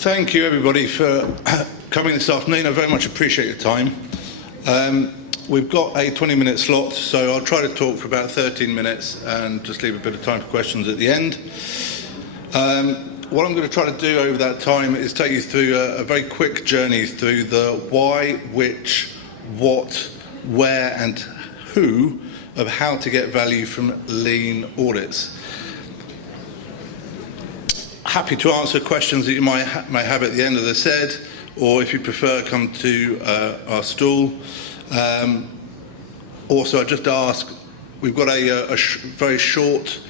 Thank you, everybody, for coming this afternoon. I very much appreciate your time. We've got a 20-minute slot, so I'll try to talk for about 13 minutes and just leave a bit of time for questions at the end. What I'm going to try to do over that time is take you through a very quick journey through the why, which, what, where and who of how to get value from lean audits. Happy to answer questions that you may have at the end of the SED, or if you prefer, come to our stall. Also, I just ask, we've got a very short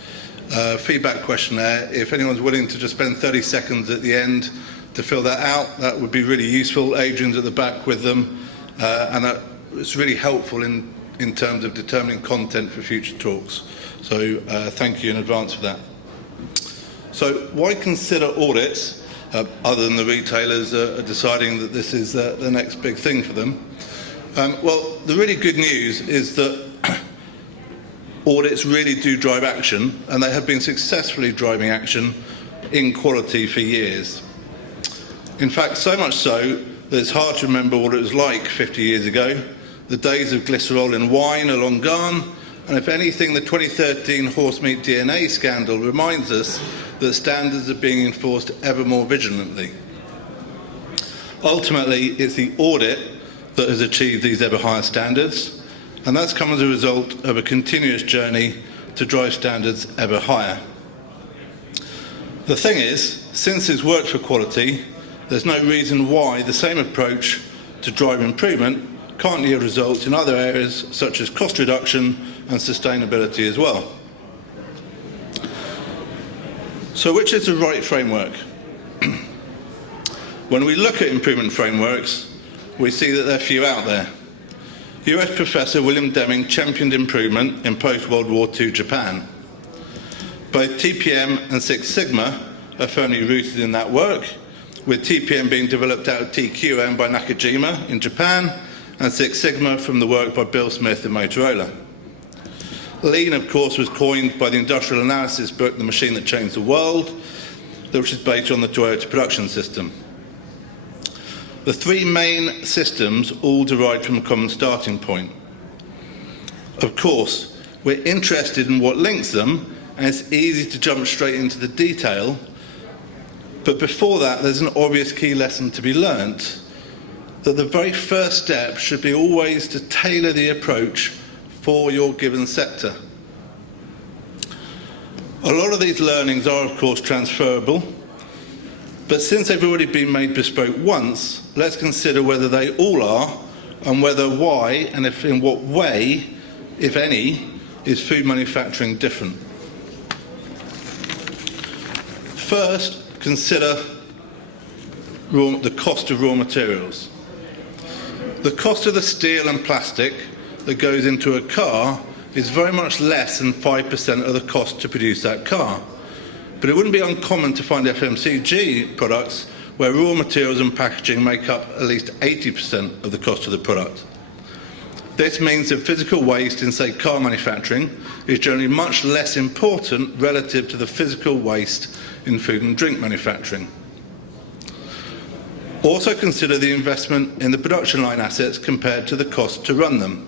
feedback questionnaire. If anyone's willing to just spend 30 seconds at the end to fill that out, that would be really useful. Adrian's at the back with them, and it's really helpful in terms of determining content for future talks. So thank you in advance for that. So why consider audits, other than the retailers are deciding that this is the next big thing for them? Well, the really good news is that audits really do drive action, and they have been successfully driving action in quality for years. In fact, so much so that it's hard to remember what it was like 50 years ago. The days of glycerol in wine are long gone, and if anything, the 2013 horsemeat DNA scandal reminds us that standards are being enforced ever more vigilantly. Ultimately, it's the audit that has achieved these ever higher standards, and that's come as a result of a continuous journey to drive standards ever higher. The thing is, since it's worked for quality, there's no reason why the same approach to drive improvement can't yield results in other areas such as cost reduction and sustainability as well. So which is the right framework? When we look at improvement frameworks, we see that there are few out there. US Professor William Deming championed improvement in post-World War II Japan. Both TPM and Six Sigma are firmly rooted in that work, with TPM being developed out of TQM by Nakajima in Japan, and Six Sigma from the work by Bill Smith in Motorola. Lean, of course, was coined by the industrial analysis book, The Machine That Changed the World, which is based on the Toyota production system. The three main systems all derived from a common starting point. Of course, we're interested in what links them, and it's easy to jump straight into the detail, but before that, there's an obvious key lesson to be learnt, that the very first step should be always to tailor the approach for your given sector. A lot of these learnings are, of course, transferable, but since they've already been made bespoke once, let's consider whether they all are, and whether why, and if in what way, if any, is food manufacturing different. First, consider the cost of raw materials. The cost of the steel and plastic that goes into a car is very much less than 5% of the cost to produce that car. But it wouldn't be uncommon to find FMCG products where raw materials and packaging make up at least 80% of the cost of the product. This means that physical waste in, say, car manufacturing is generally much less important relative to the physical waste in food and drink manufacturing. Also consider the investment in the production line assets compared to the cost to run them.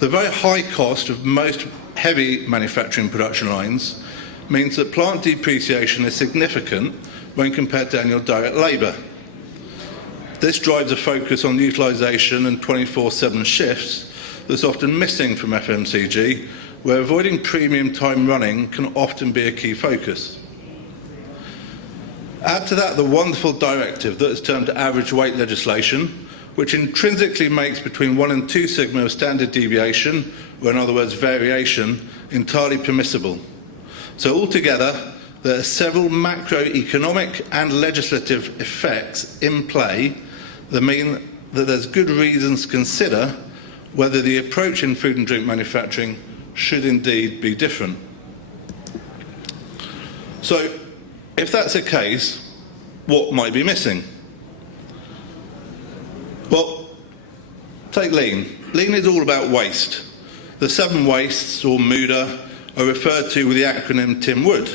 The very high cost of most heavy manufacturing production lines means that plant depreciation is significant when compared to annual direct labour. This drives a focus on utilisation and 24/7 shifts that's often missing from FMCG, where avoiding premium time running can often be a key focus. Add to that the wonderful directive that is termed average weight legislation, which intrinsically makes between 1 and 2 sigma of standard deviation, or in other words variation, entirely permissible. So altogether, there are several macroeconomic and legislative effects in play that mean that there's good reasons to consider whether the approach in food and drink manufacturing should indeed be different. So, if that's the case, what might be missing? Well, take lean. Lean is all about waste. The 7 wastes, or MUDA, are referred to with the acronym Tim Wood.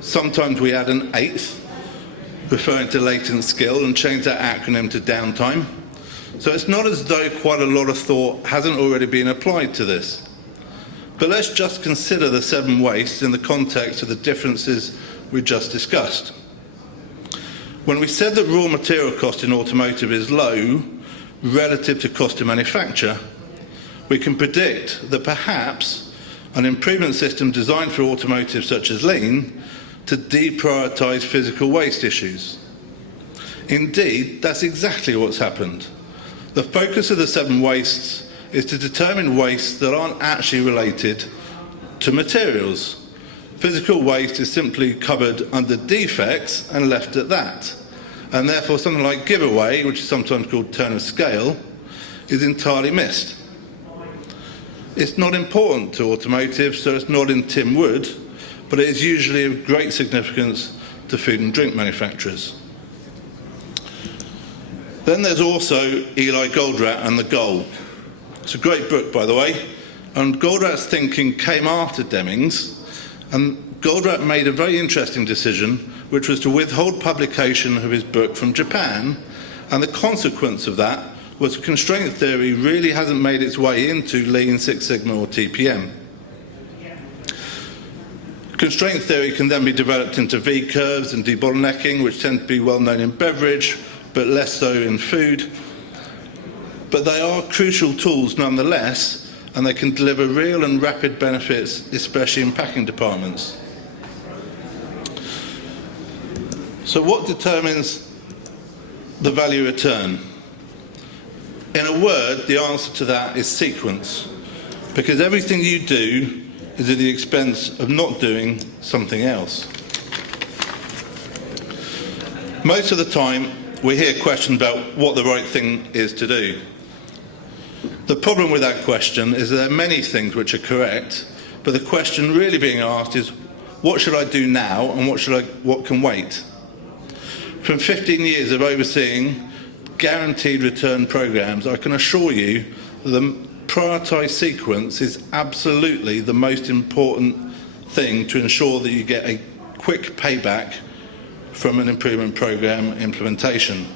Sometimes we add an 8th, referring to latent skill, and changed that acronym to downtime. So it's not as though quite a lot of thought hasn't already been applied to this. But let's just consider the 7 wastes in the context of the differences we just discussed. When we said that raw material cost in automotive is low relative to cost to manufacture, we can predict that perhaps an improvement system designed for automotive such as lean to deprioritise physical waste issues. Indeed, that's exactly what's happened. The focus of the 7 wastes is to determine wastes that aren't actually related to materials. Physical waste is simply covered under defects and left at that. And therefore something like giveaway, which is sometimes called turn of scale, is entirely missed. It's not important to automotive, so it's not in tin wood, but it is usually of great significance to food and drink manufacturers. Then there's also Eli Goldratt and The Goal. It's a great book, by the way, and Goldratt's thinking came after Deming's, and Goldratt made a very interesting decision, which was to withhold publication of his book from Japan, and the consequence of that was constraint theory really hasn't made its way into Lean Six Sigma or TPM. Constraint theory can then be developed into V-curves and debottlenecking, which tend to be well known in beverage, but less so in food. But they are crucial tools nonetheless, and they can deliver real and rapid benefits, especially in packing departments. So what determines the value return? In a word, the answer to that is sequence, because everything you do is at the expense of not doing something else. Most of the time, we hear questions about what the right thing is to do. The problem with that question is there are many things which are correct, but the question really being asked is, what should I do now and what can wait? From 15 years of overseeing guaranteed return programs, I can assure you that the prioritised sequence is absolutely the most important thing to ensure that you get a quick payback from an improvement program implementation.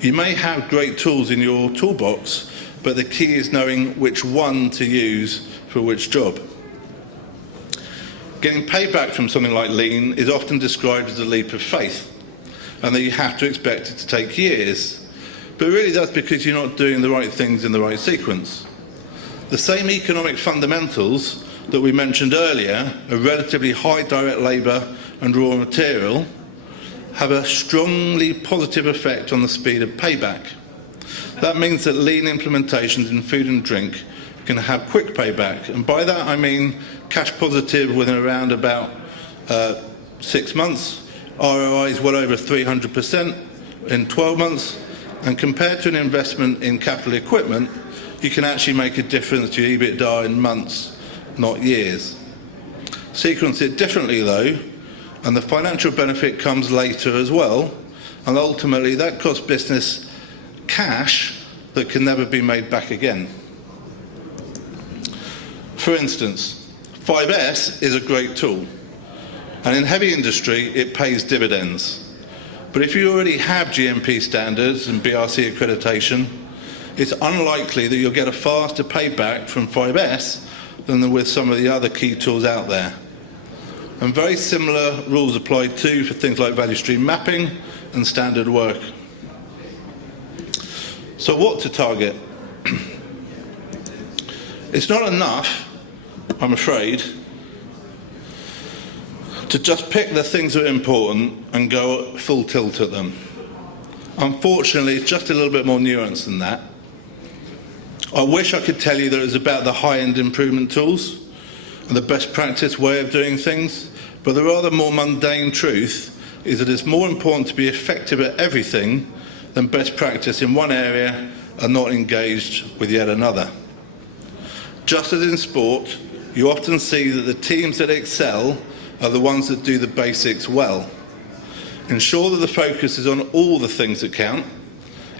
You may have great tools in your toolbox, but the key is knowing which one to use for which job. Getting payback from something like lean is often described as a leap of faith, and that you have to expect it to take years. But really that's because you're not doing the right things in the right sequence. The same economic fundamentals that we mentioned earlier, a relatively high direct labour and raw material, have a strongly positive effect on the speed of payback. That means that lean implementations in food and drink can have quick payback, and by that I mean cash positive within around about 6 months, ROIs well over 300% in 12 months, and compared to an investment in capital equipment, you can actually make a difference to your EBITDA in months, not years. Sequence it differently though, and the financial benefit comes later as well, and ultimately that costs business cash that can never be made back again. For instance, 5S is a great tool, and in heavy industry it pays dividends. But if you already have GMP standards and BRC accreditation, it's unlikely that you'll get a faster payback from 5S than with some of the other key tools out there. And very similar rules apply too for things like value stream mapping and standard work. So what to target? It's not enough, I'm afraid, to just pick the things that are important and go full tilt at them. Unfortunately, it's just a little bit more nuanced than that. I wish I could tell you that it's about the high-end improvement tools and the best practice way of doing things, but the rather more mundane truth is that it's more important to be effective at everything than best practice in one area and not engaged with yet another. Just as in sport, you often see that the teams that excel are the ones that do the basics well. Ensure that the focus is on all the things that count,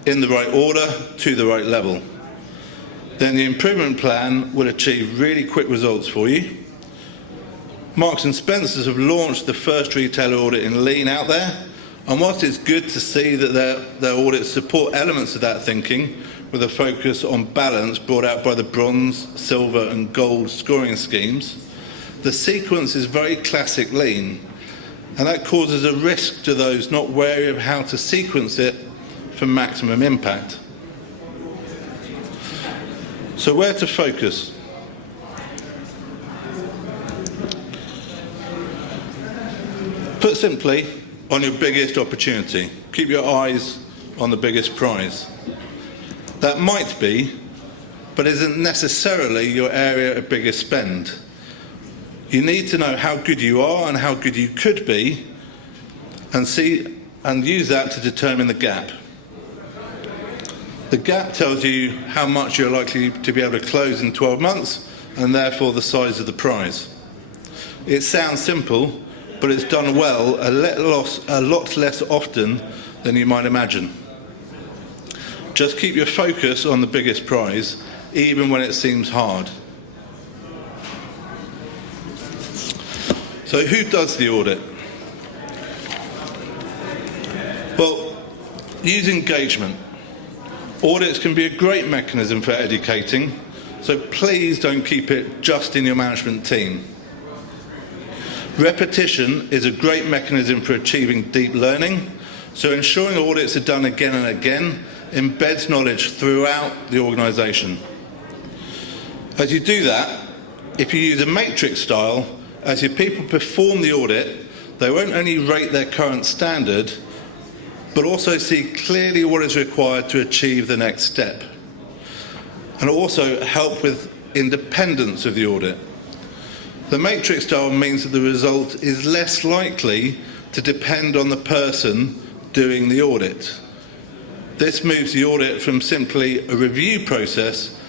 in the right order, to the right level. Then the improvement plan will achieve really quick results for you. Marks and Spencer's have launched the first retail audit in lean out there, And whilst it's good to see that their audits support elements of that thinking, with a focus on balance brought out by the bronze, silver and gold scoring schemes, the sequence is very classic lean, and that causes a risk to those not wary of how to sequence it for maximum impact. So where to focus? Put simply, on your biggest opportunity. Keep your eyes on the biggest prize. That might be, but isn't necessarily your area of biggest spend. You need to know how good you are and how good you could be, and use that to determine the gap. The gap tells you how much you're likely to be able to close in 12 months, and therefore the size of the prize. It sounds simple, but it's done well a lot less often than you might imagine. Just keep your focus on the biggest prize, even when it seems hard. So who does the audit? Well, use engagement. Audits can be a great mechanism for educating, so please don't keep it just in your management team. Repetition is a great mechanism for achieving deep learning, so ensuring audits are done again and again embeds knowledge throughout the organisation. As you do that, if you use a matrix style, as your people perform the audit, they won't only rate their current standard, but also see clearly what is required to achieve the next step, and also help with independence of the audit. The matrix style means that the result is less likely to depend on the person doing the audit. This moves the audit from simply a review process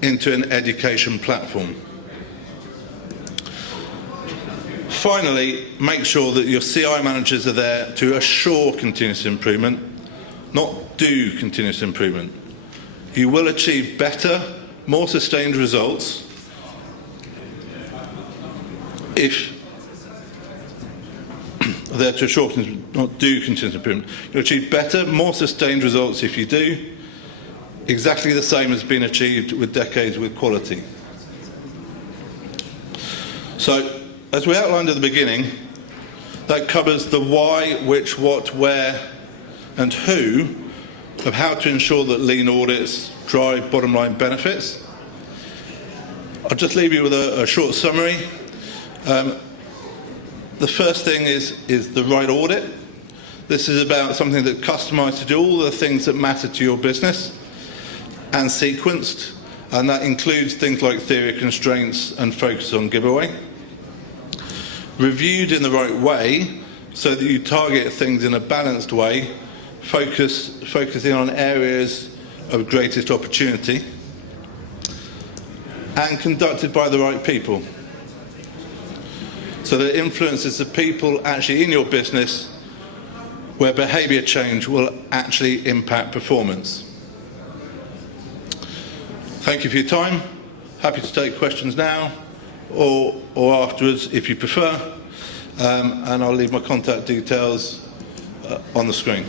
into an education platform. Finally, make sure that your CI managers are there to assure continuous improvement, not do continuous improvement. You will achieve better, more sustained results if they're to assure, not do continuous improvement. You'll achieve better, more sustained results if you do, exactly the same as been achieved with decades with quality. So, as we outlined at the beginning, that covers the why, which, what, where, and who of how to ensure that lean audits drive bottom line benefits. I'll just leave you with a short summary. The first thing is the right audit. This is about something that's customised to do all the things that matter to your business and sequenced, and that includes things like theory of constraints and focus on giveaway. Reviewed in the right way so that you target things in a balanced way, focusing on areas of greatest opportunity, and conducted by the right people, so that it influences the people actually in your business where behaviour change will actually impact performance. Thank you for your time. Happy to take questions now or afterwards if you prefer, and I'll leave my contact details on the screen.